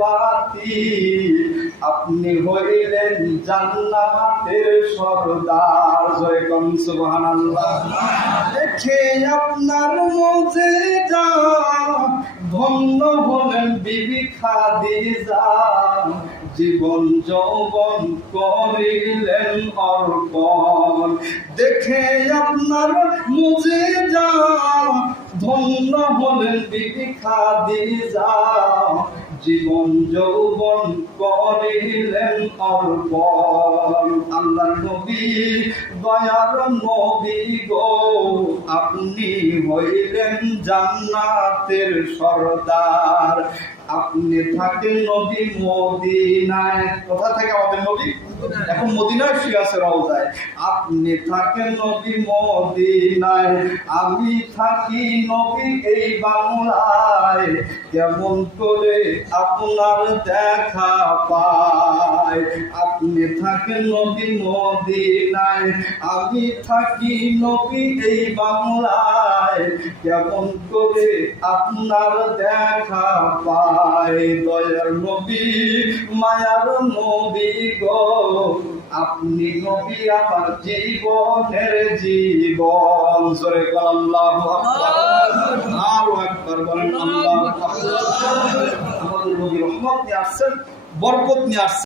বাতি, আপনি হইলেন জান্নাতের সরদার। জয় কম সুবহানাল্লাহ। দেখে আপনার মুজিজা ধন্য হলেন বিবি খাদিজা, জীবন যৌবন করিলেন অর্পণ। দেখে আপনার মুজিজা ধন্য হলেন বিবি খাদিজা, জীবন যৌবন করিলেন অর্পণ। আল্লাহ নবী দয়ার নবী গো, আপনি হইলেন জান্নাতের সরদার। আপনি থাকেন নবী মদিনায়। কোথা থেকে আমাদের নবী? এখন মদিনায় শুয়ে আছে রওজায়। আপনি থাকেন নবী মদিনায়, আমি থাকি নবী এই বাংলায়। কেমন করে আপনার দেখা পায়? আপনি থাকেন নবী মদিনায়, আমি থাকি নবী এই বাংলায়। কেমন করে আপনার দেখা পায়? দয়ার নবী মায়ার নবী গো, আপনি নবী আমার জীবনের জীবন। জোরে বলেন আল্লাহু আকবার। আরো একবার বলেন আল্লাহু আকবার। আমাদের নবী রহমত নিয়ে আসছেন, বরকত নিয়ে আসছেন।